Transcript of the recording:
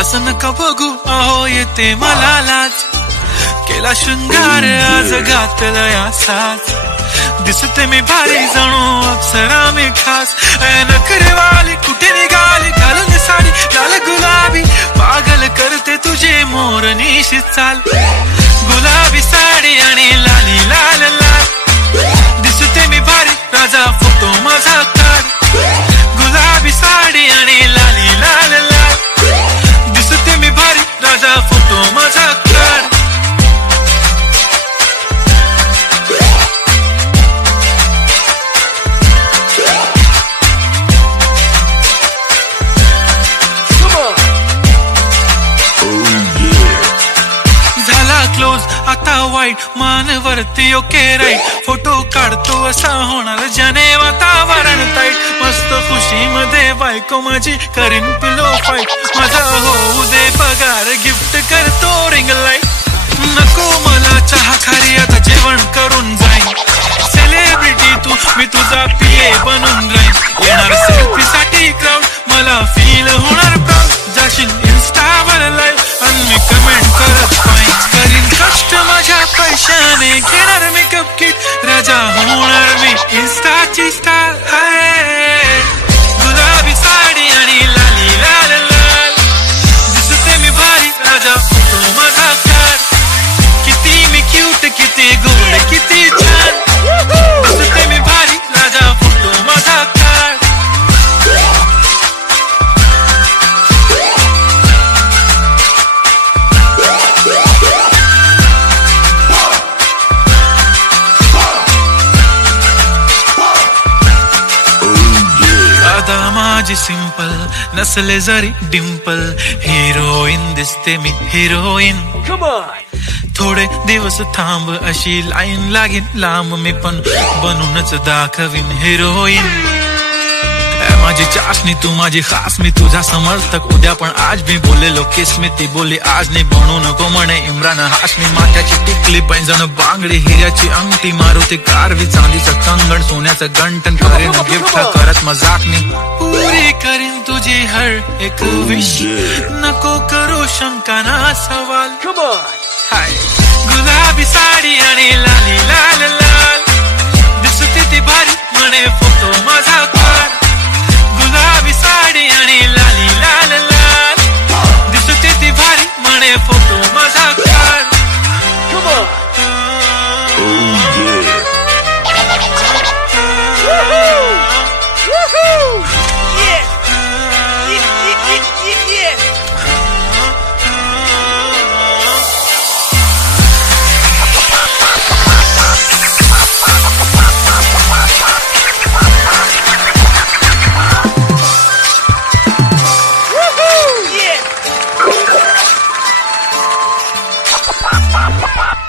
असं नका बघू अहो येते मला लाज, केला शृंगार आज घातलंय असाच, दिसते मी भारी जणू अप्सरा मी खास, नखरेवाली कुठे निघाली घालून साडी लाल गुलाबी, पागल करते तुझे मोरनीशी चाल, गुलाबी साडी आणि लाली लाल लाल, दिसते मी भारी राजा फोटो माझा काढ, गुलाबी साडी आणि लाली लाल लाल, दिसते मी भारी राजा फोटो माझा काढ. क्लोज आता वाईट मानवरती ओके राईट, फोटो काढतो असा होणार ज्याने वातावरण ताईट, मस्त खुशी मध्ये बायको माझी करीन पिलो फाईट, माझा होऊ दे पगार गिफ्ट करतो रिंग लाईट, नको मला चहा खारी आता जेवण करून जाईन, सेलिब्रिटी तू मी तुझा पिये बनून राहीन, येणार सेल्फी साठी क्राऊड मला फील होणार प्राऊड, जाशील इन्स्टावर लाईव्ह आणि मी कमेंट करत पाहिजे, करीन कष्ट माझ्या पैशाने घेणार मेकअप किट, राजा होणार मी इन्स्टाची स्टार आहे, गुलाबी साडी आणि लाली लाल लाल, दिसते मी भारी राजा फोटो माझा काढ, किती मी क्यूट किती गोड किती छान, दिसते मी भारी राजा फोटो माझा काढ. माझी सिंपल नसले जरी डिंपल, हिरोईन दिसते मी हिरोईन, थोडे दिवस थांब अशी लाईन लागेल लांब, मी पण बनूनच दाखवीन हिरोईन, माझी चाशनी तू माझी खास मी तुझा समर्थक, उद्या पण आज मी बोलेलो किस मी ती बोली आज नाही, बनू नको म्हणे इम्रान हाशमी, माथ्याची टिकली पैंजण बांगडी हिऱ्याची अंगठी, मारुती कारवी चांदीचं कंगण सोन्याचं गंटन, करीन गिफ्ट करत मजाकनी, पुरी करीन तुझी हर एक विश, नको करू शंका ना सवाल, हाय गुलाबी साडी आणि लाली लाल लाल, दिसते ती भारी म्हणे फोटो माझा काढ, गुलाबी साडी आणि लाली लाल लाल, दिसते ती भारी म्हणे फोटो माझा काढ. Yeah.